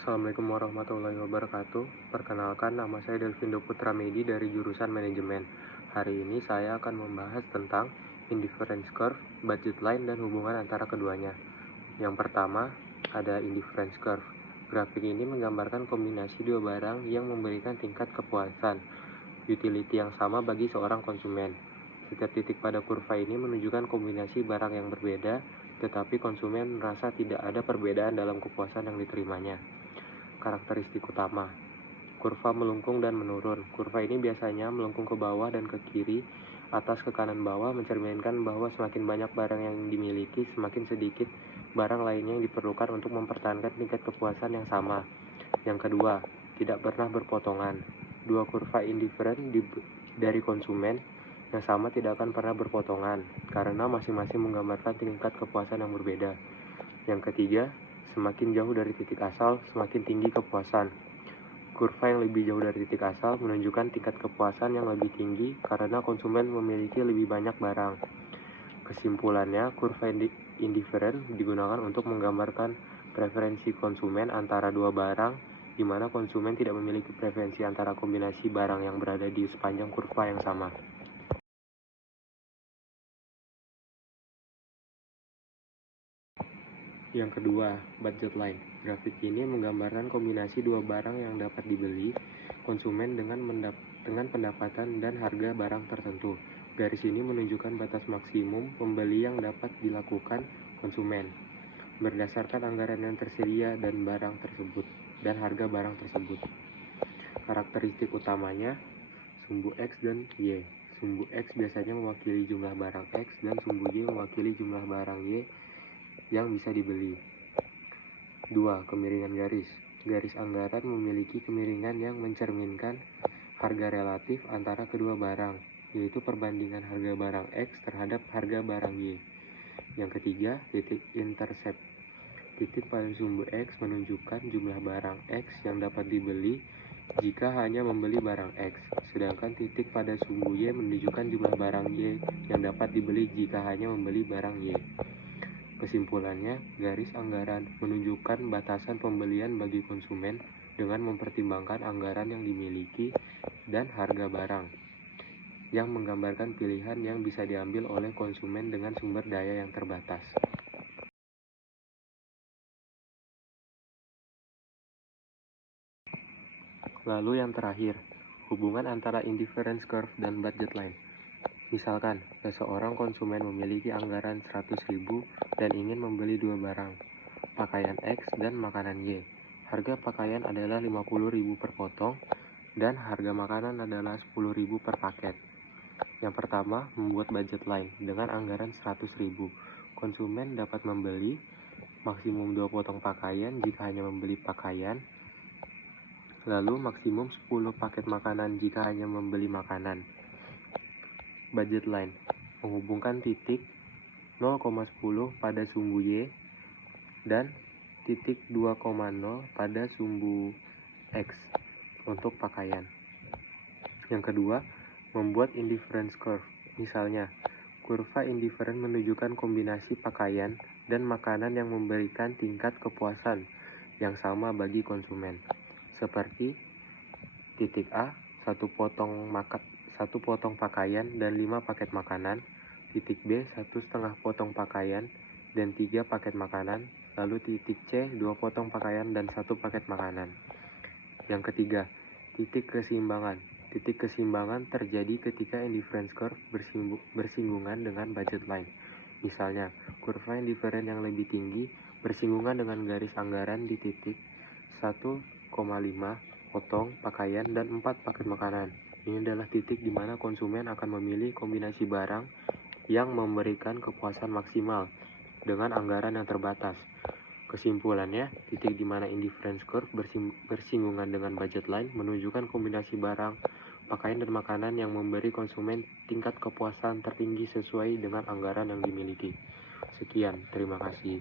Assalamualaikum warahmatullahi wabarakatuh. Perkenalkan, nama saya Delvindo Putra Medi dari jurusan Manajemen. Hari ini saya akan membahas tentang indifference curve, budget line, dan hubungan antara keduanya. Yang pertama, ada indifference curve. Grafik ini menggambarkan kombinasi dua barang yang memberikan tingkat kepuasan utility yang sama bagi seorang konsumen. Setiap titik pada kurva ini menunjukkan kombinasi barang yang berbeda, tetapi konsumen merasa tidak ada perbedaan dalam kepuasan yang diterimanya. Karakteristik utama: kurva melengkung dan menurun. Kurva ini biasanya melengkung ke bawah dan ke kiri, atas ke kanan bawah, mencerminkan bahwa semakin banyak barang yang dimiliki, semakin sedikit barang lainnya yang diperlukan untuk mempertahankan tingkat kepuasan yang sama. Yang kedua, tidak pernah berpotongan. Dua kurva indifferent dari konsumen yang sama tidak akan pernah berpotongan, karena masing-masing menggambarkan tingkat kepuasan yang berbeda. Yang ketiga, semakin jauh dari titik asal, semakin tinggi kepuasan. Kurva yang lebih jauh dari titik asal menunjukkan tingkat kepuasan yang lebih tinggi karena konsumen memiliki lebih banyak barang. Kesimpulannya, kurva indifferent digunakan untuk menggambarkan preferensi konsumen antara dua barang, di mana konsumen tidak memiliki preferensi antara kombinasi barang yang berada di sepanjang kurva yang sama. Yang kedua, budget line. Grafik ini menggambarkan kombinasi dua barang yang dapat dibeli konsumen dengan pendapatan dan harga barang tertentu. Garis ini menunjukkan batas maksimum pembeli yang dapat dilakukan konsumen berdasarkan anggaran yang tersedia dan harga barang tersebut. Karakteristik utamanya, sumbu X dan Y. Sumbu X biasanya mewakili jumlah barang X dan sumbu Y mewakili jumlah barang Y yang bisa dibeli. 2. Kemiringan garis. Garis anggaran memiliki kemiringan yang mencerminkan harga relatif antara kedua barang, yaitu perbandingan harga barang X terhadap harga barang Y. Yang ketiga, titik intercept. Titik pada sumbu X menunjukkan jumlah barang X yang dapat dibeli jika hanya membeli barang X, sedangkan titik pada sumbu Y menunjukkan jumlah barang Y yang dapat dibeli jika hanya membeli barang Y. Kesimpulannya, garis anggaran menunjukkan batasan pembelian bagi konsumen dengan mempertimbangkan anggaran yang dimiliki dan harga barang, yang menggambarkan pilihan yang bisa diambil oleh konsumen dengan sumber daya yang terbatas. Lalu yang terakhir, hubungan antara indifference curve dan budget line. Misalkan, seseorang konsumen memiliki anggaran 100.000 dan ingin membeli dua barang, pakaian X dan makanan Y. Harga pakaian adalah 50.000 per potong dan harga makanan adalah 10.000 per paket. Yang pertama, membuat budget line dengan anggaran 100.000. Konsumen dapat membeli maksimum 2 potong pakaian jika hanya membeli pakaian, lalu maksimum 10 paket makanan jika hanya membeli makanan. Budget line menghubungkan titik 0,10 pada sumbu Y dan titik 2,0 pada sumbu X untuk pakaian. Yang kedua, membuat indifference curve. Misalnya, kurva indifferent menunjukkan kombinasi pakaian dan makanan yang memberikan tingkat kepuasan yang sama bagi konsumen. Seperti titik A, satu potong pakaian dan 5 paket makanan. Titik B, 1,5 potong pakaian dan 3 paket makanan. Lalu titik C, 2 potong pakaian dan 1 paket makanan. Yang ketiga, titik keseimbangan. Titik keseimbangan terjadi ketika indifference curve bersinggungan dengan budget line. Misalnya, kurva indifferent yang lebih tinggi bersinggungan dengan garis anggaran di titik 1,5 potong pakaian dan 4 paket makanan. Ini adalah titik di mana konsumen akan memilih kombinasi barang yang memberikan kepuasan maksimal dengan anggaran yang terbatas. Kesimpulannya, titik di mana indifference curve bersinggungan dengan budget line menunjukkan kombinasi barang, pakaian, dan makanan yang memberi konsumen tingkat kepuasan tertinggi sesuai dengan anggaran yang dimiliki. Sekian, terima kasih.